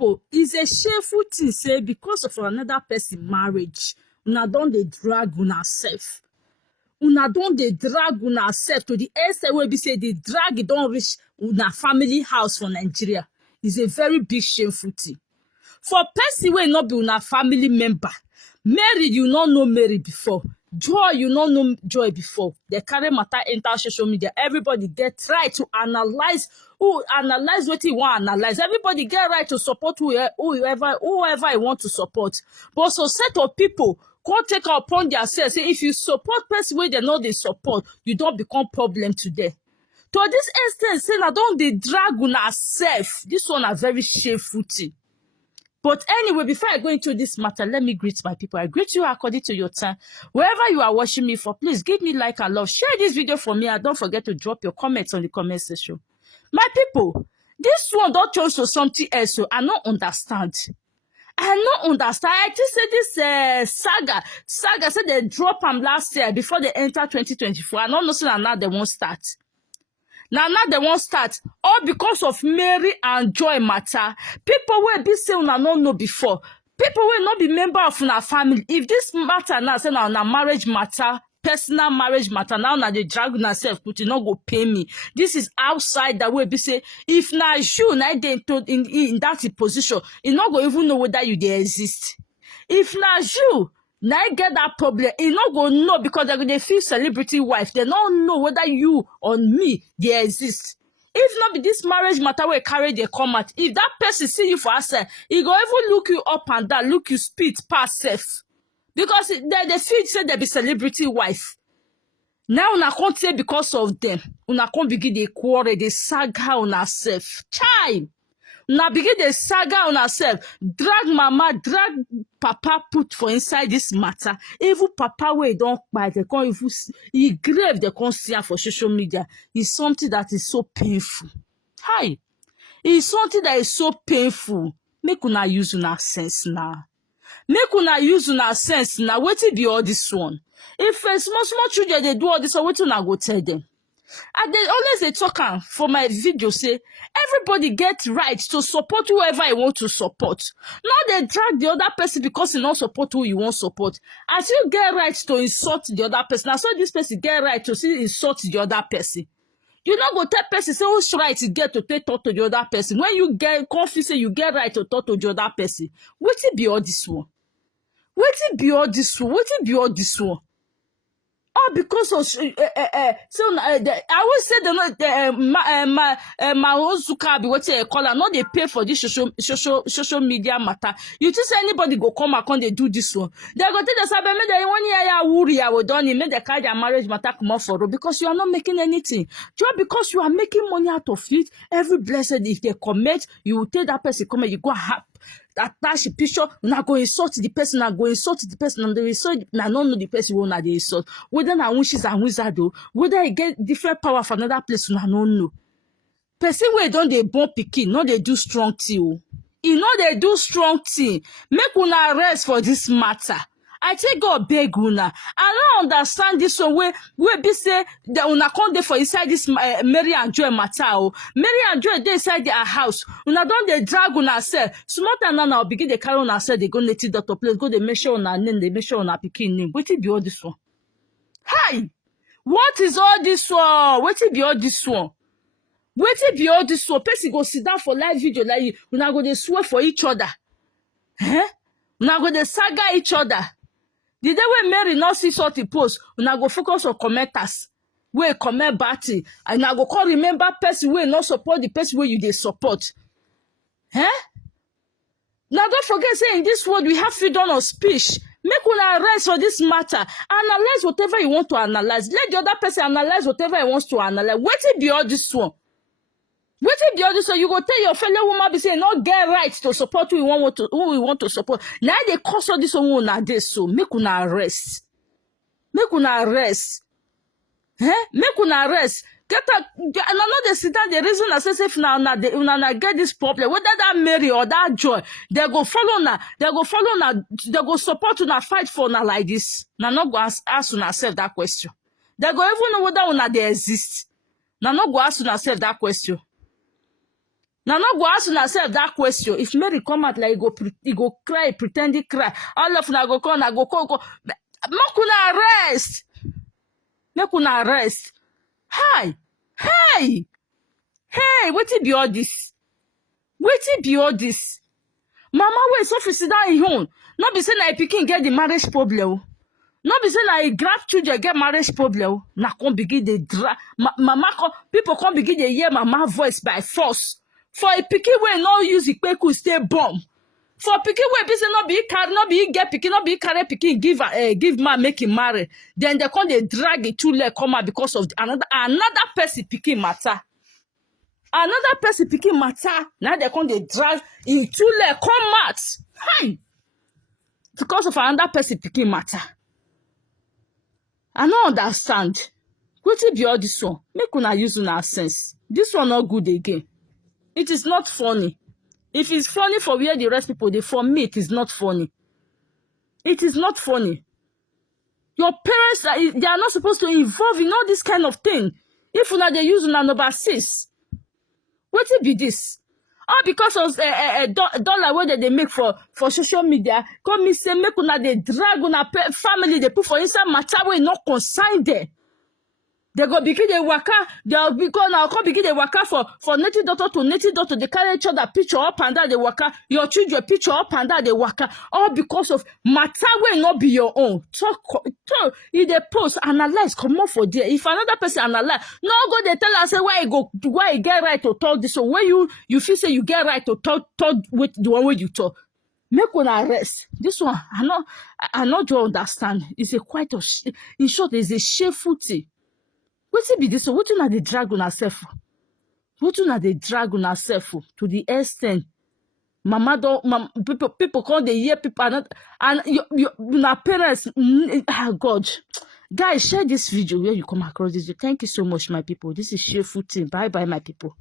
people, it's a shameful thing, say, because of another person marriage, una don dey drag una self. Una don dey drag una self to the extent where be say the drag don reach una family house for Nigeria. It's a very big shameful thing. For person wey not be una family member, Mary, you not know Mary before. Joy, you not know Joy before. The carry matter enter social media. Everybody get try to analyze what you want to analyze. Everybody get right to support whoever you want to support. But so set of people can't take upon themselves. Say if you support person where they know they support, you don't become problem today. To this extent, say I don't they drag on ourselves. This one a very shameful thing. But anyway, before I go into this matter, let me greet my people. I greet you according to your time. Wherever you are watching me for, please give me like and love. Share this video for me and don't forget to drop your comments on the comment section. My people, this one don't change to something else, so I don't understand. I don't understand. I just say this saga said they drop them last year before they enter 2024. I don't know, so now they won't start. Now they won't start. All because of Mary and Joy matter. People will be saying una not know before. People will not be member of una family. If this matter now say na marriage matter, personal marriage matter, now they drag una self, but you not go pay me. This is outside that way be say, if na you na in that position, you not go even know whether you dey exist. If na you, now I get that problem. You not go know because they're gonna feel celebrity wife. They don't know whether you or me they exist. If not be this marriage matter where carry the comment, if that person see you for herself, he go even look you up and down, look you speed past self. Because they feel say they be celebrity wife. Now una can't say because of them. Una can't begin the quarrel, the saga on herself. Chai! Now begin the saga on herself. Drag mama, drag papa put for inside this matter. Even papa where don't buy, they can't even he grave they can't see for social media. It's something that is so painful. Hi. It's something that is so painful. Make una use una sense now. Make una use una sense now. What it be all this one? If a small children they do all this, what una go tell them? And they always they talk for my video say everybody get right to support whoever you want to support. Now they drag the other person because you not support who you want support. As you get right to insult the other person, so this person get right to see insult the other person. You not go tell person say who's right to get to take talk to the other person. When you get confused, say you get right to talk to the other person. What it be all this one? What it be all this one? What it be all this one? All because of so I always say my own Zuka be what they call her. Not they pay for this social media matter. You just say anybody go come and come they do this one. They go tell the me they 1 year ya worry I will done it. Make the carry their marriage matter come off for road because you are not making anything. Just because you are making money out of it. Every blessed if they comment, you will tell that person comment you go attach a picture, now go insult the person, and go insult the person, and they insult, now don't know the person who na they insult. Whether na witches and wizard though, whether he get different power from another place, now don't know. Person where don't they born pikin, no they do strong thing. You know they do strong thing. Make una rest for this matter. I take God beg una. I don't understand this one where be say that una come there for inside this Mary and Joy matter. Mary and Joy they inside their house. Una don't they drag una self. Small time now begin they carry una self. They go native doctor place. Go they make sure una name. They make sure una pikin name. What it be all this one? Hi, what is all this one? What it be all this one? What it be all this one? Person go sit down for live video like you. Una go they swear for each other. Eh? Una go they saga each other. The day when Mary not see sort the post, una go focus on commenters. We comment batty. And I go call remember person we not support the person where you they support. Eh? Now don't forget say in this world we have freedom of speech. Make una rest for this matter. Analyze whatever you want to analyze. Let the other person analyze whatever he wants to analyze. What it be all this one? What if the other so you go tell your fellow woman be saying not get right to support who we want to support. Now they cause all this one na this so make una rest. Make una rest. Eh? Make una rest. Get a and I know they sit down the reason I say if now they get this problem, whether that Mary or that Joy, they go follow now, they go support una fight for una like this. Now not go ask una self that question. They go even know whether una they exist. Now not go ask una self that question. Now not go ask yourself that question. If Mary come out like he go cry, pretend he cry. All of na go come, go. Make una rest. Make una rest. Hi. Hey. Hey, wetin be all this? Wetin be all this? Mama wey suffer sit down in home. Not be say na pikin get the marriage problem. Not be say na grandchildren get marriage problem. Na come begin dey drag. Mama come, people come begin dey hear mama voice by force. For a pikin wey no use ikpeku stay born. For pikin wey be say no be get pikin, no be carry pikin give man make him marry. Then they come dey drag the two leg come out because of another person pikin matter. Another person pikin matter. Now they come dey drag in two leg come out. Hi. Because of another person pikin matter. I no understand. Wetin be all this one? Make una use una sense. This one not good again. It is not funny. If it's funny for where the rest people dey, for me it is not funny. It is not funny. Your parents they are not supposed to involve in all this kind of thing. If una dey use una number 6, wetin be this? All because of dollar wey they make for social media, come me say make una dey drag una family, they put for inside matter wey not consign there. They go begin dey waka, they'll come begin dey waka for native doctor to native doctor. They carry each other picture up and down, they waka. Your children picture up and down, they waka. All because of matter wey not be your own. Talk. If they post, analyze, come on for there. If another person analyze, no go they tell us say why you get right to talk this. So when you feel say you get right to talk with the one way you talk. Make una rest. This one, I not do understand. It's a quite in short, it's a shameful thing. Wetin be this? So wetin una dey drag una sef? Wetin una dey drag una sef to the extent people come dey hear people and una parents. God, guys, share this video where you come across this video. Thank you so much, my people. This is shameful thing. Bye bye, my people.